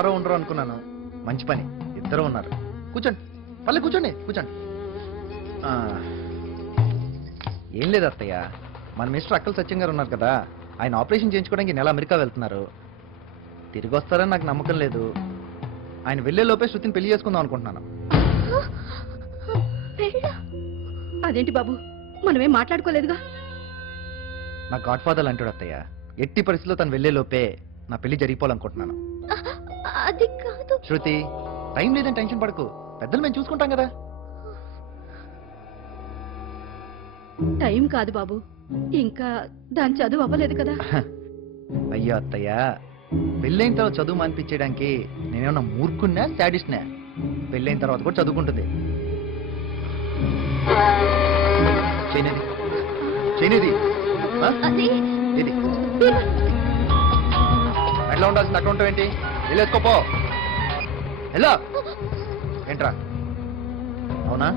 ఉంటారో ఉండరో అనుకున్నాను. మంచి పని, ఇద్దరు ఉన్నారు. కూర్చోండి, పల్లె కూర్చోండి, కూర్చోండి. ఆ, ఏం లేదు అత్తయ్య, మన మిస్టర్ అక్కల్ సత్యం గారు ఉన్నారు కదా, ఆయన ఆపరేషన్ చేయించుకోవడానికి ఈ నెల అమెరికా వెళ్తున్నారు. తిరిగి వస్తారని నాకు నమ్మకం లేదు. ఆయన వెళ్లే లోపే శృతిని పెళ్లి చేసుకుందాం అనుకుంటున్నాను. అదేంటి బాబు, మనమేం మాట్లాడుకోలేదుగా. నా గాడ్ ఫాదర్ అంటాడు అత్తయ్య, ఎట్టి పరిస్థితిలో తను వెళ్లే లోపే నా పెళ్లి జరిగిపోవాలనుకుంటున్నాను. అది కాదు శృతి, టైం లేదని టెన్షన్ పడకు, పెద్దలు మేము చూసుకుంటాం కదా. టైం కాదు బాబు, ఇంకా దాని చదువు అవ్వలేదు కదా. అయ్యో అత్తయ్య, పెళ్ళైన తర్వాత చదువు మానిపించేయడానికి నేనేమన్నా మూర్ఖున్నా స్టాడిస్ట్నా? పెళ్ళైన తర్వాత కూడా చదువుకుంటుంది. చేయనేది చేయనేది ఇది ఎట్లా ఉండాల్సింది అట్లా ఉంటావేంటి? వెళ్ళేసుకోపో, వెళ్ళా. ఏంట్రా, అవునా?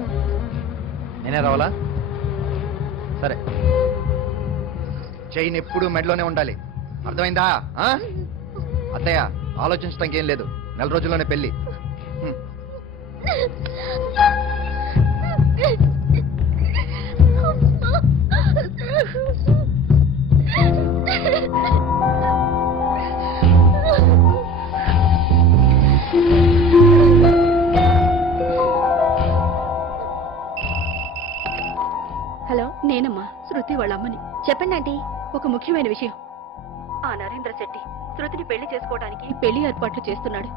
నేనే రావాలా? సరే, చైన్ ఎప్పుడు మెడలోనే ఉండాలి, అర్థమైందా? అత్తయ్య, ఆలోచించడానికి ఏం లేదు, 4 రోజుల్లోనే పెళ్లి. హలో, నేనమ్మా, శృతి వాళ్ళ అమ్మని. చెప్పండి ఆంటీ. ఒక ముఖ్యమైన విషయం. ఆ నరేంద్ర శెట్టి శృతిని పెళ్లి చేసుకోవడానికి పెళ్లి ఏర్పాట్లు చేస్తున్నాడు.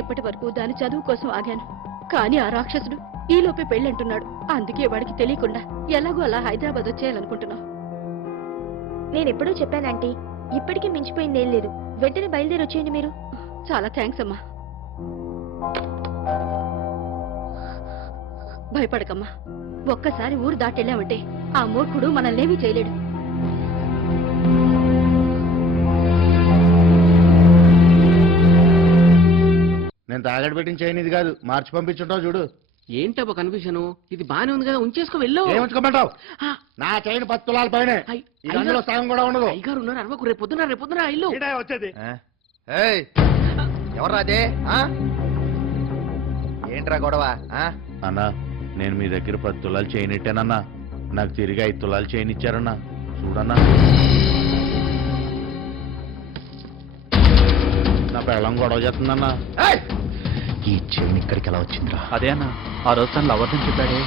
ఇప్పటి వరకు దాని చదువు కోసం ఆగాను, కానీ ఆ రాక్షసుడు ఈలోపే పెళ్లి అంటున్నాడు. అందుకే వాడికి తెలియకుండా ఎలాగో అలా హైదరాబాద్ వచ్చేయాలనుకుంటున్నావు. నేనెప్పుడూ చెప్పానంటీ, ఇప్పటికీ మించిపోయిందేం లేదు. వెంటనే బయలుదేరి వచ్చేయండి మీరు. చాలా థ్యాంక్స్ అమ్మా. భయపడకమ్మా, ఒక్కసారి ఊరు దాటెళ్ళామంటే ఆ మూర్ఖుడు మనల్నేమీ చేయలేడు. నేను తాగడి పెట్టిన చైన్ ఇది కాదు, మార్చి పంపించుంటావు చూడు. ఏంటబ్బా కన్ఫ్యూజన్? ఇది బానే ఉంది కదా, ఉంచేసుకో వెళ్ళు. ఏముంచుకోమంటావు? నా చైన్ 10 తులాల పైనే, అందులో సగం కూడా ఉండదు. అయ్యగారు ఉన్నారు, అరవకు. రేపు పొద్దున ఇల్లు వచ్చేది. ఎవర్రా అదే? ఏంట్రా గొడవ? అన్నా, నేను మీ దగ్గర 10 తులాలు చైన్ ఇట్టానన్నా, నాకు తిరిగి 5 తులాలు చైన్ ఇచ్చారన్నా. చూడన్నా, నా పెళ్ళం గొడవ చేస్తుందన్నా. ఈ చైన్ ఇక్కడికి ఎలా వచ్చిందిరా? అదే అన్న, ఆ రోజు తను లవర్దని చెప్పాడే.